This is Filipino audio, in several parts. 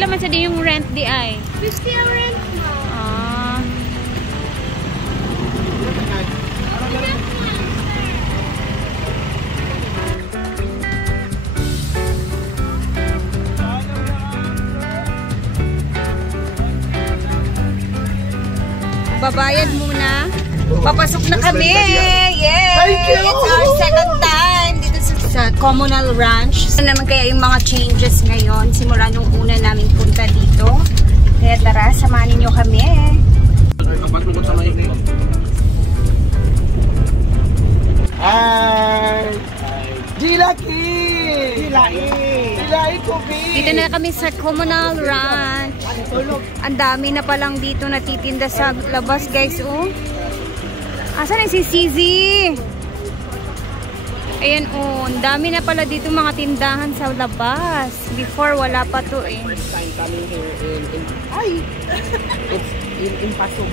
Pila man sa di yung rent di ay? 50 ang rent mo. Ah. Babayad muna. Papasok na kami. Yay! Thank you! It's our second time dito sa Communal Ranch. Ano naman kaya yung mga changes ngayon simula nung una namin punta dito. Kaya tara, samahan niyo kami. Hi! Dilaki! Dilai Kopi! Dito na kami sa Communal Ranch. Ang dami na palang dito natitinda sa labas, guys. Oh. Asan na si CZ? Ayan, oh. Ang dami na pala dito mga tindahan sa labas. Before, wala pa to eh. First time coming here in Pasong.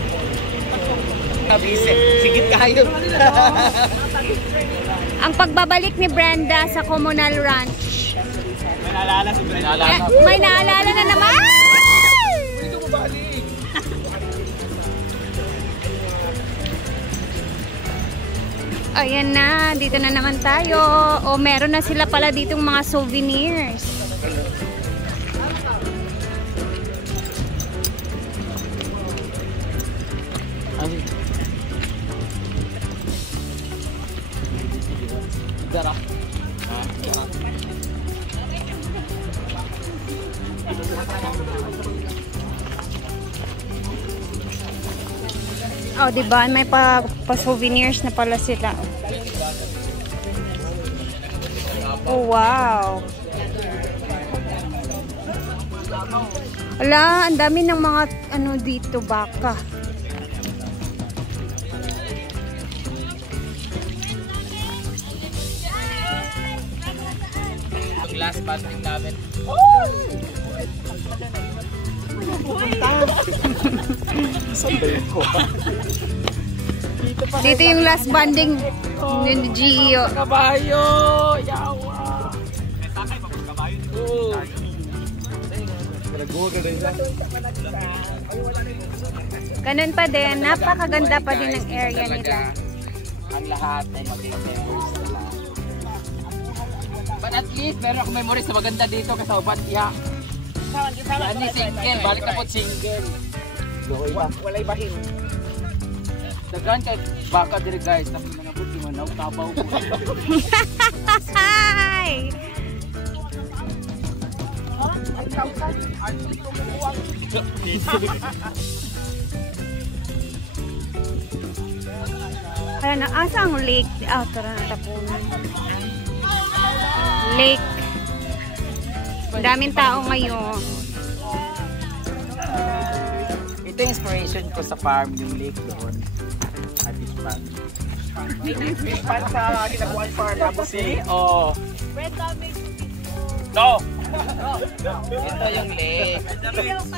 Sigit kayo. Ang pagbabalik ni Brenda sa Communal Ranch. May naalala si Brenda. May naalala na naman! Dito mo balik. Ayan na, dito na naman tayo. O, meron na sila pala ditong mga souvenirs. Oh, diba? May pa-souvenirs na pala sila. Oh, wow. Wala, ang dami ng mga ano dito, baka. Last banding namin. Dito yung last banding ni Gio. Kabayo! Yawa! Ganun pa din, napakaganda pa din ng area nila. Ang lahat ay maging memories nila. But at least, meron akong memories na maganda dito kasi upat iya. Yan ni single, balik na po single. Walay bahin. Dagan kay baka diri guys, tapos mga buti manaw tabaw ko. Hi! Kaya na, asa ang lake? Ah, tara na tapunan. Lake. Daming tao ngayon. Ito yung inspiration ko sa farm, yung lake doon. Fish pan. Fish pan sa kinabuhan farm. See? Oo. No! Ito yung lake.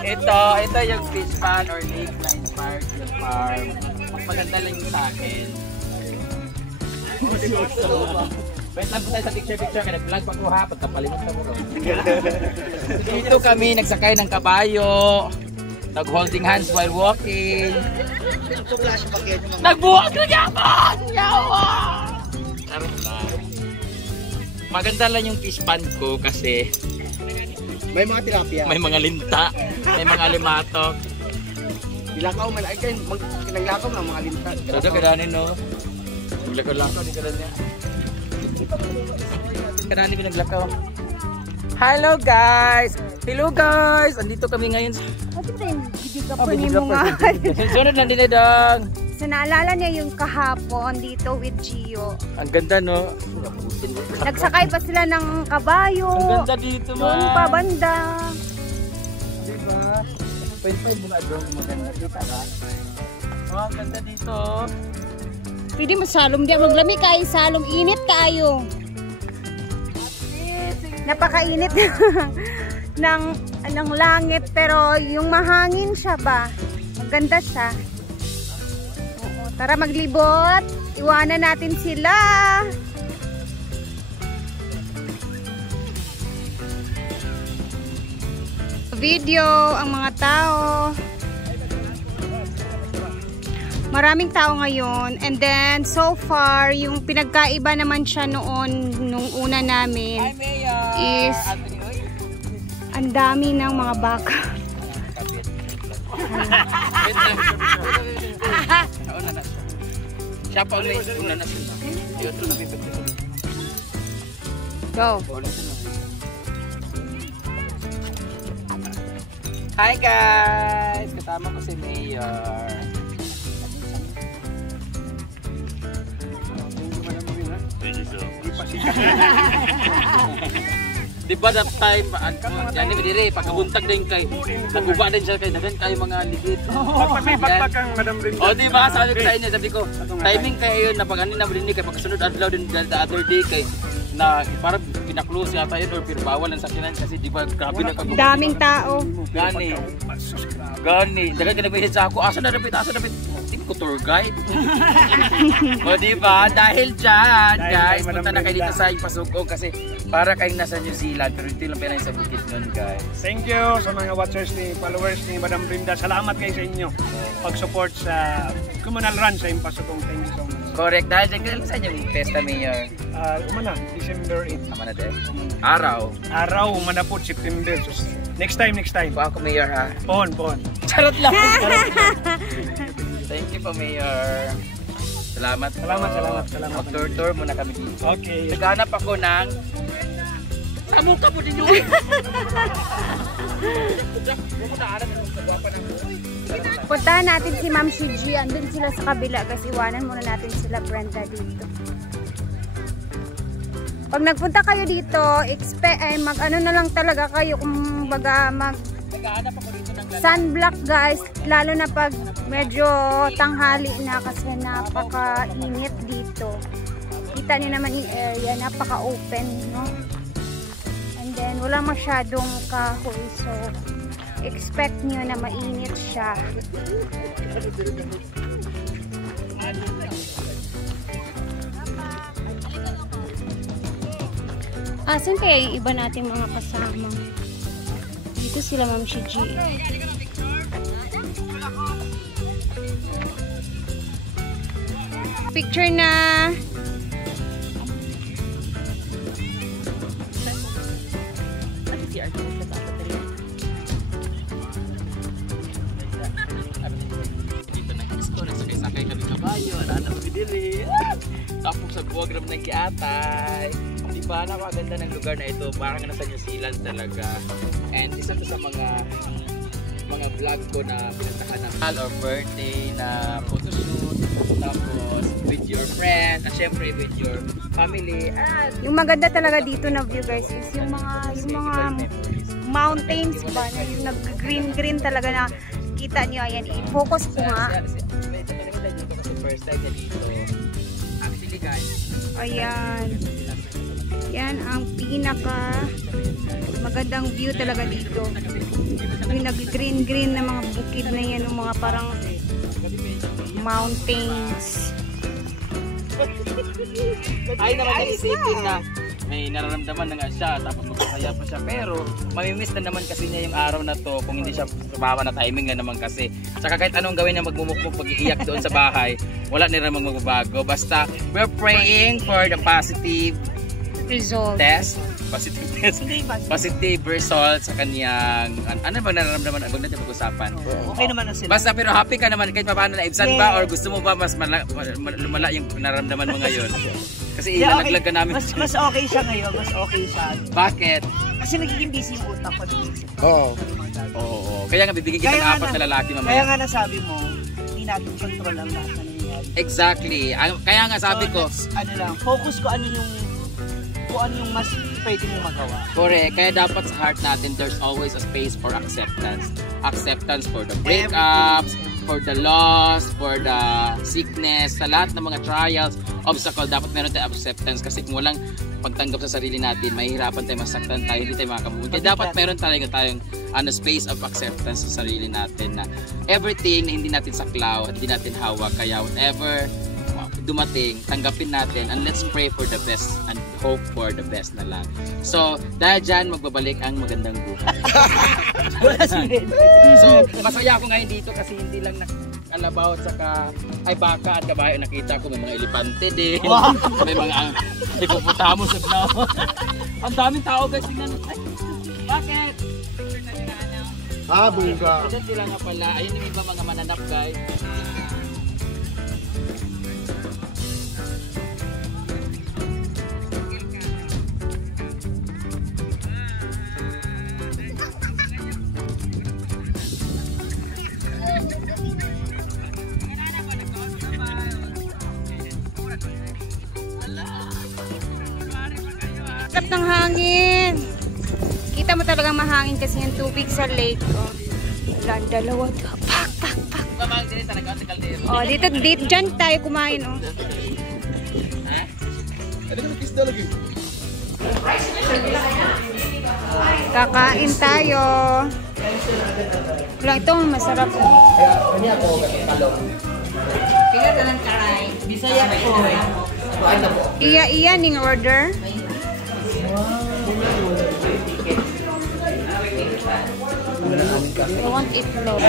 Ito yung fish pan or lake na inspired yung farm. Mas maganda lang yung sa akin. Wait lang po tayo sa picture kaya nag-vlog pa ko ha, pagkapalimot na mo. Dito kami nagsakay ng kabayo, nag-holding hands while walking. Nagbuwag na yaman! Yawa! Maganda lang yung fish pan ko kasi may mga tilapia, may mga linta, may mga limatok. Dilakaw man, ay kayo, naglakaw ng mga linta. Pero kadanin no? Naglakaw ni kadanyan. Kanani ko naglakaw. Hello guys! Hello guys! Andito kami ngayon sa... Sunod lang din dang. So naalala niya yung kahapon dito with Gio. Ang ganda no? Nagsakay pa sila ng kabayo. Ang ganda dito man. Doon pa banda. Diba? Pwede mo na doon maganda dito ka. Oh, ang ganda dito. Pwede mo salom diyan. Maglami kayo salom. Init kayo. Napakainit ng langit pero yung mahangin siya ba? Maganda siya. Oo, tara maglibot. Iwanan natin sila. video ang mga tao. Maraming tao ngayon. And then, so far, yung pinagkaiba naman siya noon, nung una namin, is ang dami ng mga baka. Go. Hi guys! Kasama ko si Mayor. Di ba that time, yan ni dire pagkabuntag din kay naguba din siya kay dagan kay mga ligid. Pagpag kang Madam Brenda. O di ba sabi ko sa inyo, sabi ko timing kayo na pag na din kay pagkasunod adlaw din the other day kay na parang pinaklose yata yun or pero bawal ang sakinan kasi di ba grabe na kaguba. Daming tao. Gani. Dagan kinabihit sa ako. Asa na dapit? Hindi ko tour guide. O diba? Dahil dyan, guys, punta na kayo dito sa Ipasugo kasi para kayong nasa New Zealand pero hindi lang pinay sa bukid nun, guys. Thank you sa mga watchers ni followers ni Madam Brenda. Salamat kayo sa inyo pag-support sa communal run sa Ipasugo. Thank you so much. Correct. Dahil dyan sa inyong Festa Mayor. Umana, December 8. Tama na din. Araw, umana po, September. Next time. Po ako Mayor ha. Pon. Charot lang. Thank you po Mayor. Salamat. Mag-tour muna kami dito. Okay. Naghanap ako ng tamo ka po din yun. Puntahan natin si Ma'am Shiji. Andun sila sa kabila kasi iwanan muna natin sila Brenda dito. Pag nagpunta kayo dito, mag-ano na lang talaga kayo kung baga sunblock guys, lalo na pag medyo tanghali na kasi napaka-init dito. Kita niyo naman yung area, napaka-open, no? And then wala masyadong kahoy, so expect niyo na mainit siya. Asan kaya yung iba nating mga kasama? Dito sila Ma'am Shiji. Picture na. Dito na gusto, nagsakay kami kabayo, anak mo bidili. Tapos sa buwag ram ng kiatay. Diba, napakaganda ng lugar na ito, parang nasa New Zealand talaga. And isa to sa mga vlog ko na pinagtahan ng or birthday na photoshoot, tapos with your friends, at syempre with your family. At yung maganda talaga dito na view guys is yung mga mountains ba na yung nag-green talaga na kita nyo. Ayan, i-focus ko nga. First time na dito. Actually guys, ayan. Yan ang pinaka magandang view talaga dito. Yung nag-green na mga bukid na yan, yung mga parang mountains. ay naman isipin na may nararamdaman na nga siya tapos magkakaya pa siya pero mamimiss na naman kasi niya yung araw na to kung hindi siya sumawa na timing na naman kasi saka kahit anong gawin niya magmumukmuk pag-iiyak doon sa bahay wala na naman magbabago basta we're praying for the positive test, positive result sa kanyang ano ba nararamdaman ang natin pag-usapan. Okay naman na sila. Basta pero happy ka naman kahit paano na ibsan ba or gusto mo ba mas lumala yung nararamdaman mo ngayon? Kasi ilalaglag ka namin. Mas okay siya ngayon, mas okay siya. Bakit? Kasi nagiging busy yung utak ko. Oo. Kaya nga bibigyan kita ng apat na lalaki mamaya. Kaya nga nasabi mo, hindi natin control ang lahat na nangyayari. Exactly. Kaya nga sabi ko, ano lang, focus ko ano yung mas pwede mong magawa. Correct. Kaya dapat sa heart natin, there's always a space for acceptance. Acceptance for the breakups, for the loss, for the sickness, sa lahat ng mga trials, obstacle, dapat meron tayong acceptance. Kasi kung walang pagtanggap sa sarili natin, mahihirapan tayo, masaktan tayo, hindi tayo makakabuti. Kaya dapat meron tayong space of acceptance sa sarili natin na everything na hindi natin saklaw at hindi natin hawak. Kaya whatever dumating, tanggapin natin and let's pray for the best and hope for the best na lang. So, dahil dyan, magbabalik ang magandang buhay. So, masaya ako ngayon dito kasi hindi lang nakalabaw at saka ay baka at kabayo nakita ko, may mga elepante din. Wow. May mga hippopotamus at lao. Ang daming tao guys, tingnan. Bakit? Bunga. Ito sila nga pala. Ayun yung iba mga mananap guys. Sarap ng hangin. Kita mo talagang mahangin kasi yung tubig sa lake. Oh. Wala, dalawa. Pak, pak, pak. Oh, dito, dyan tayo kumain. Oh. Kakain tayo. Wala, ito masarap. Iya ning order. I want itlog.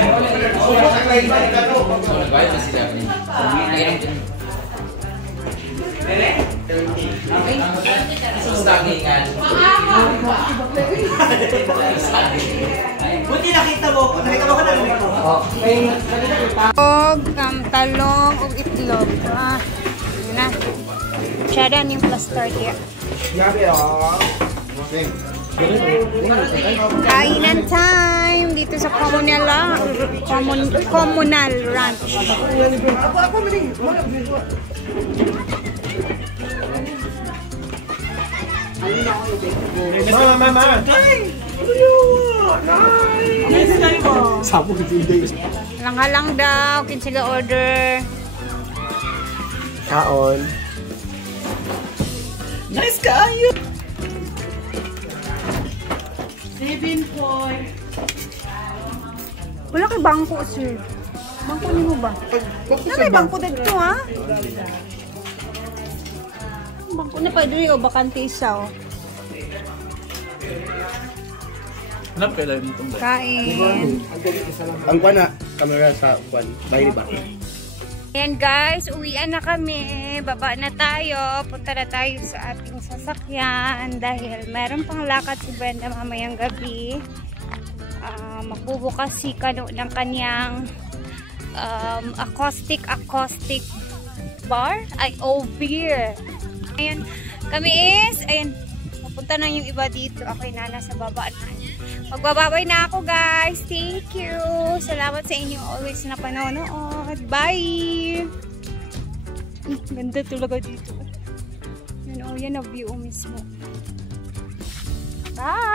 Buti nakita mo ko na rin ko. Talong ug itlog. Yun na. Tsada yung plaster here. Kainan time dito sa communal ranch. Mama. Lang-halang daw kinsiga order. Kaon. Nice kayo. 7 point. Wala kay bangko, sir. Bangko ni mo ba? Wala kay bangko dito, ha? Bangko na pa doon yung bakante isa, oh. Hanap kayo lang itong Kain. Ang kuwan na, camera sa kuwan. Bahay ba? Ayan guys, uwian na kami. Baba na tayo. Punta na tayo sa ating sasakyan dahil meron pang lakad si Brenda mamayang gabi. Magbubukas si Kano ng kanyang acoustic bar. Beer. Ayan, kami ayan, papunta na yung iba dito. Ako'y nasa baba na. Magbababay na ako guys. Thank you. Salamat sa inyo always na panonood. Bye! Ganda talaga dito. Yan o, yan ang view mismo. Bye!